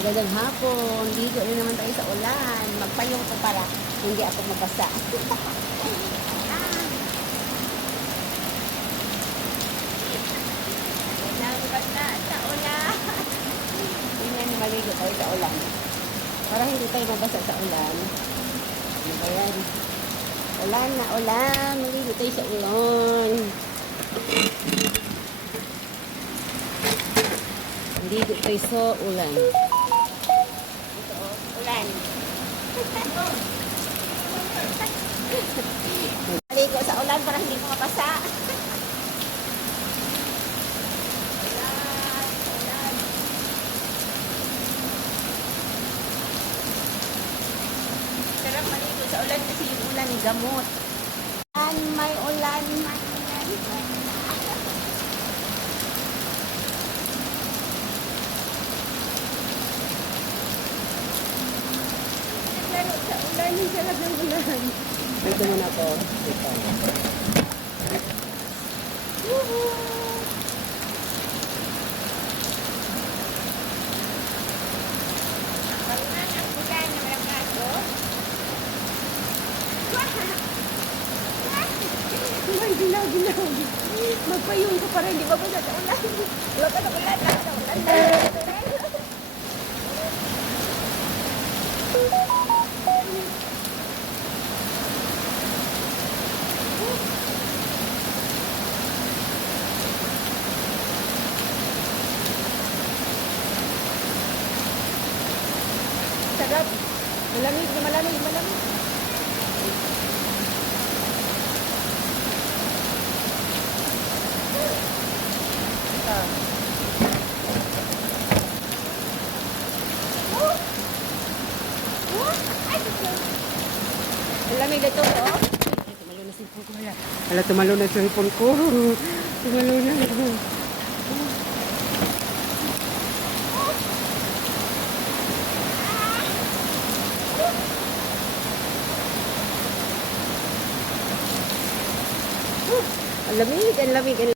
Magandang hapon. Ligo na naman tayo sa ulan. Magpayong ko para hindi ako mabasa. Nagbasa sa ulan. Tingnan, maligo tayo sa ulan. Para hindi tayo mabasa sa ulan. Ano ba yan? Ulan na ulan. Maligo tayo sa ulan. Maligo tayo sa ulan. Ulan. Maligo sa ulan para hindi mabasa. Ulan. Sarap maligo sa ulan kasi yung ulan gamot. May ulan, may ulan. Naglaro sa ulan, yung sarap ng ulan. Dito muna ako. Dito. Pagkat ang ulan na walang kaso. May ginaw. Magpayong ko para hindi mabasa sa ulan. Wala ka sa ulan. Sarap. Malamig. Malamig na ito, oh. Tumalo na cellphone ko. Hala, tumalo na cellphone ko. Tumalo na. Ang lamig.